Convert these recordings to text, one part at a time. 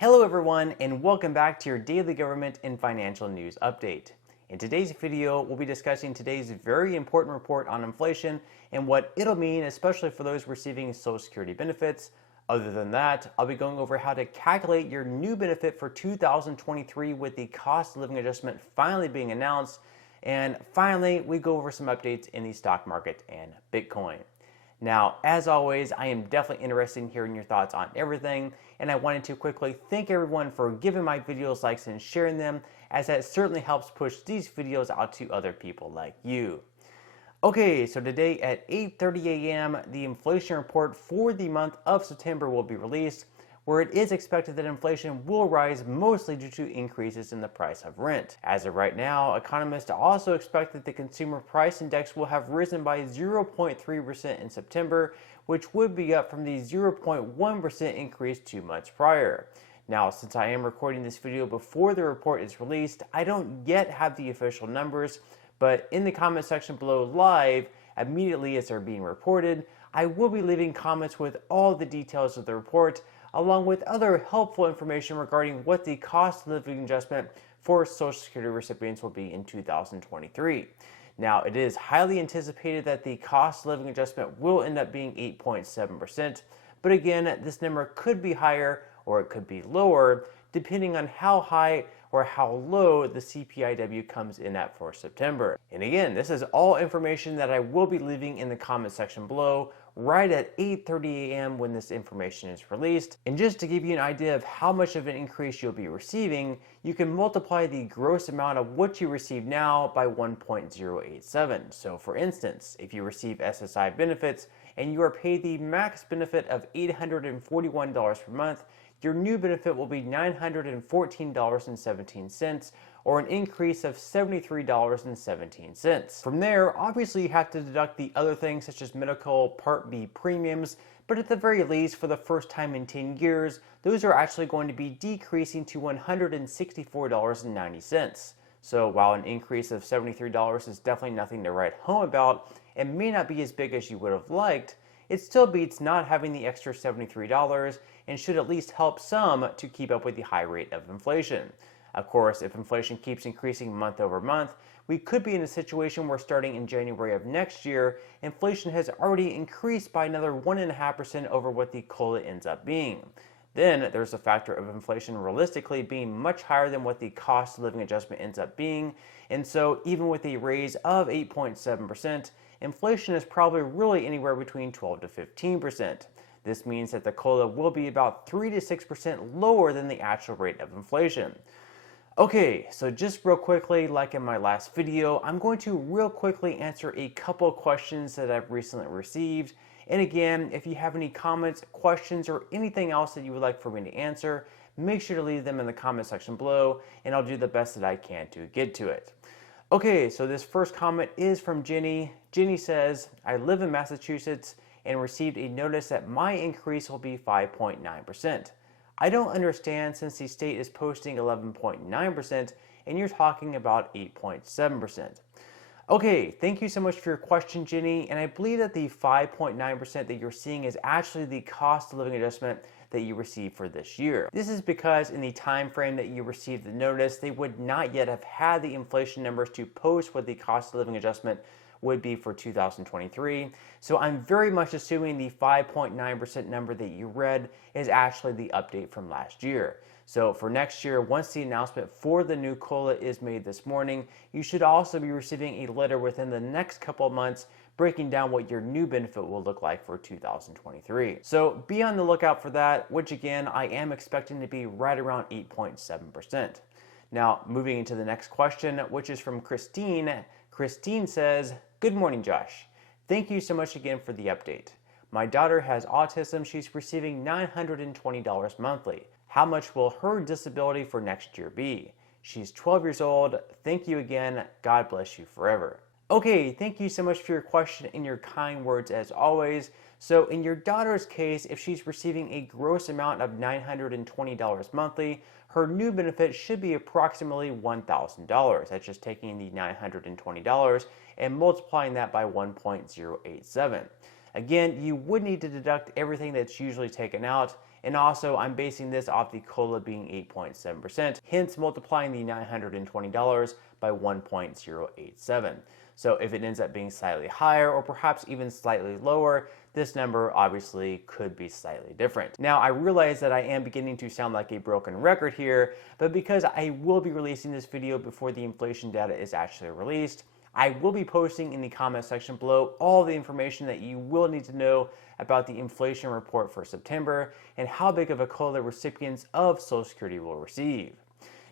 Hello everyone, and welcome back to your daily government and financial news update. In today's video, we'll be discussing today's very important report on inflation and what it'll mean, especially for those receiving Social Security benefits. Other than that, I'll be going over how to calculate your new benefit for 2023 with the cost of living adjustment finally being announced. And finally, we go over some updates in the stock market and Bitcoin. Now, as always, I am definitely interested in hearing your thoughts on everything, and I wanted to quickly thank everyone for giving my videos likes and sharing them, as that certainly helps push these videos out to other people like you. Okay, so today at 8:30 a.m., the inflation report for the month of September will be released, where it is expected that inflation will rise mostly due to increases in the price of rent. As of right now, economists also expect that the consumer price index will have risen by 0.3% in September, which would be up from the 0.1% increase 2 months prior. Now, since I am recording this video before the report is released, I don't yet have the official numbers, but in the comment section below live, immediately as they're being reported, I will be leaving comments with all the details of the report, along with other helpful information regarding what the cost of living adjustment for Social Security recipients will be in 2023. Now, it is highly anticipated that the cost of living adjustment will end up being 8.7%, but again, this number could be higher or it could be lower, depending on how high or how low the CPIW comes in at for September. And again, this is all information that I will be leaving in the comment section below right at 8:30 a.m. when this information is released. And just to give you an idea of how much of an increase you'll be receiving, you can multiply the gross amount of what you receive now by 1.087. So for instance, if you receive SSI benefits and you are paid the max benefit of $841 per month, your new benefit will be $914.17, or an increase of $73.17. From there, obviously you have to deduct the other things such as medical Part B premiums, but at the very least, for the first time in 10 years, those are actually going to be decreasing to $164.90. So while an increase of $73 is definitely nothing to write home about and may not be as big as you would have liked, it still beats not having the extra $73 and should at least help some to keep up with the high rate of inflation. Of course, if inflation keeps increasing month over month, we could be in a situation where starting in January of next year, inflation has already increased by another 1.5% over what the COLA ends up being. Then there's the factor of inflation realistically being much higher than what the cost of living adjustment ends up being, and so even with a raise of 8.7%, inflation is probably really anywhere between 12 to 15%. This means that the COLA will be about 3 to 6% lower than the actual rate of inflation. Okay, so just real quickly, like in my last video, I'm going to real quickly answer a couple questions that I've recently received. And again, if you have any comments, questions, or anything else that you would like for me to answer, make sure to leave them in the comment section below, and I'll do the best that I can to get to it. Okay, so this first comment is from Jenny. Jenny says, I live in Massachusetts and received a notice that my increase will be 5.9%. I don't understand since the state is posting 11.9% and you're talking about 8.7%. Okay, thank you so much for your question, Jenny, and I believe that the 5.9% that you're seeing is actually the cost of living adjustment that you received for this year. This is because in the time frame that you received the notice, they would not yet have had the inflation numbers to post what the cost of living adjustment would be for 2023. So I'm very much assuming the 5.9% number that you read is actually the update from last year. So for next year, once the announcement for the new COLA is made this morning, you should also be receiving a letter within the next couple of months breaking down what your new benefit will look like for 2023. So be on the lookout for that, which again, I am expecting to be right around 8.7%. Now, moving into the next question, which is from Christine. Christine says, good morning, Josh. Thank you so much again for the update. My daughter has autism. She's receiving $920 monthly. How much will her disability for next year be? She's 12 years old. Thank you again. God bless you forever. Okay, thank you so much for your question and your kind words as always. So in your daughter's case, if she's receiving a gross amount of $920 monthly, her new benefit should be approximately $1,000. That's just taking the $920 and multiplying that by 1.087. Again, you would need to deduct everything that's usually taken out, And also, I'm basing this off the COLA being 8.7%, hence multiplying the $920 by 1.087. So if it ends up being slightly higher or perhaps even slightly lower, this number obviously could be slightly different. Now, I realize that I am beginning to sound like a broken record here, but because I will be releasing this video before the inflation data is actually released, I will be posting in the comment section below all the information that you will need to know about the inflation report for September and how big of a COLA recipients of Social Security will receive.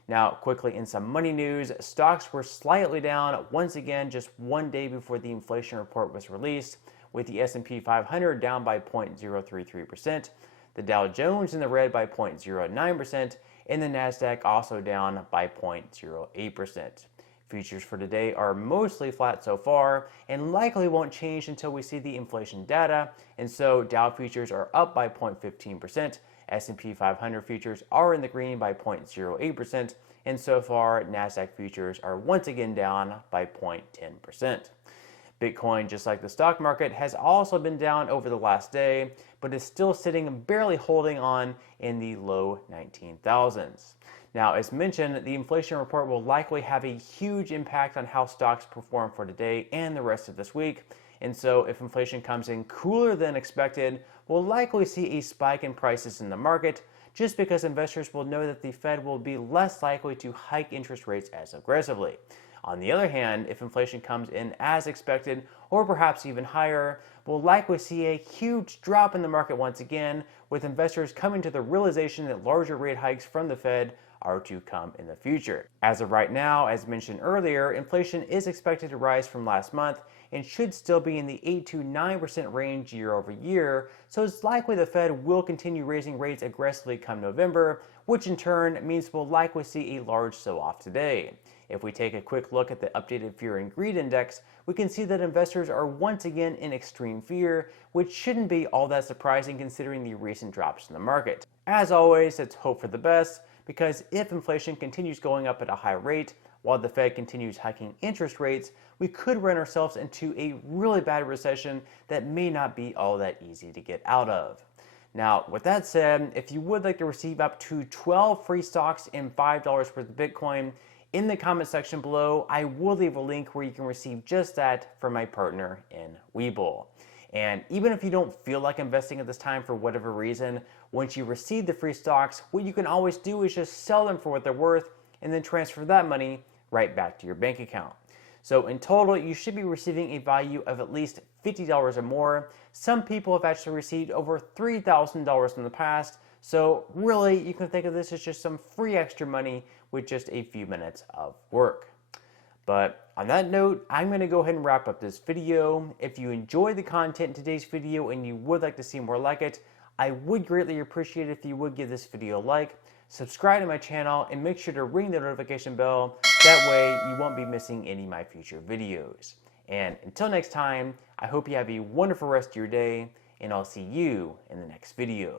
Now, quickly in some money news, stocks were slightly down once again just one day before the inflation report was released, with the S&P 500 down by 0.033%, the Dow Jones in the red by 0.09%, and the Nasdaq also down by 0.08%. Futures for today are mostly flat so far and likely won't change until we see the inflation data, and so Dow futures are up by 0.15%, S&P 500 futures are in the green by 0.08%, and so far Nasdaq futures are once again down by 0.10%. Bitcoin, just like the stock market, has also been down over the last day, but is still sitting barely holding on in the low 19,000s. Now, as mentioned, the inflation report will likely have a huge impact on how stocks perform for today and the rest of this week. And so if inflation comes in cooler than expected, we'll likely see a spike in prices in the market, just because investors will know that the Fed will be less likely to hike interest rates as aggressively. On the other hand, if inflation comes in as expected, or perhaps even higher, we'll likely see a huge drop in the market once again, with investors coming to the realization that larger rate hikes from the Fed are to come in the future. As of right now, as mentioned earlier, inflation is expected to rise from last month and should still be in the 8 to 9% range year over year, so it's likely the Fed will continue raising rates aggressively come November, which in turn means we'll likely see a large sell-off today. If we take a quick look at the updated Fear and Greed Index, we can see that investors are once again in extreme fear, which shouldn't be all that surprising considering the recent drops in the market. As always, let's hope for the best, because if inflation continues going up at a high rate, while the Fed continues hiking interest rates, we could run ourselves into a really bad recession that may not be all that easy to get out of. Now, with that said, if you would like to receive up to 12 free stocks and $5 worth of Bitcoin, in the comment section below, I will leave a link where you can receive just that from my partner in Webull. And even if you don't feel like investing at this time for whatever reason, once you receive the free stocks, what you can always do is just sell them for what they're worth and then transfer that money right back to your bank account. So in total, you should be receiving a value of at least $50 or more. Some people have actually received over $3,000 in the past. So really, you can think of this as just some free extra money with just a few minutes of work. But on that note, I'm going to go ahead and wrap up this video. If you enjoyed the content in today's video and you would like to see more like it, I would greatly appreciate it if you would give this video a like, subscribe to my channel, and make sure to ring the notification bell. That way you won't be missing any of my future videos. And until next time, I hope you have a wonderful rest of your day, and I'll see you in the next video.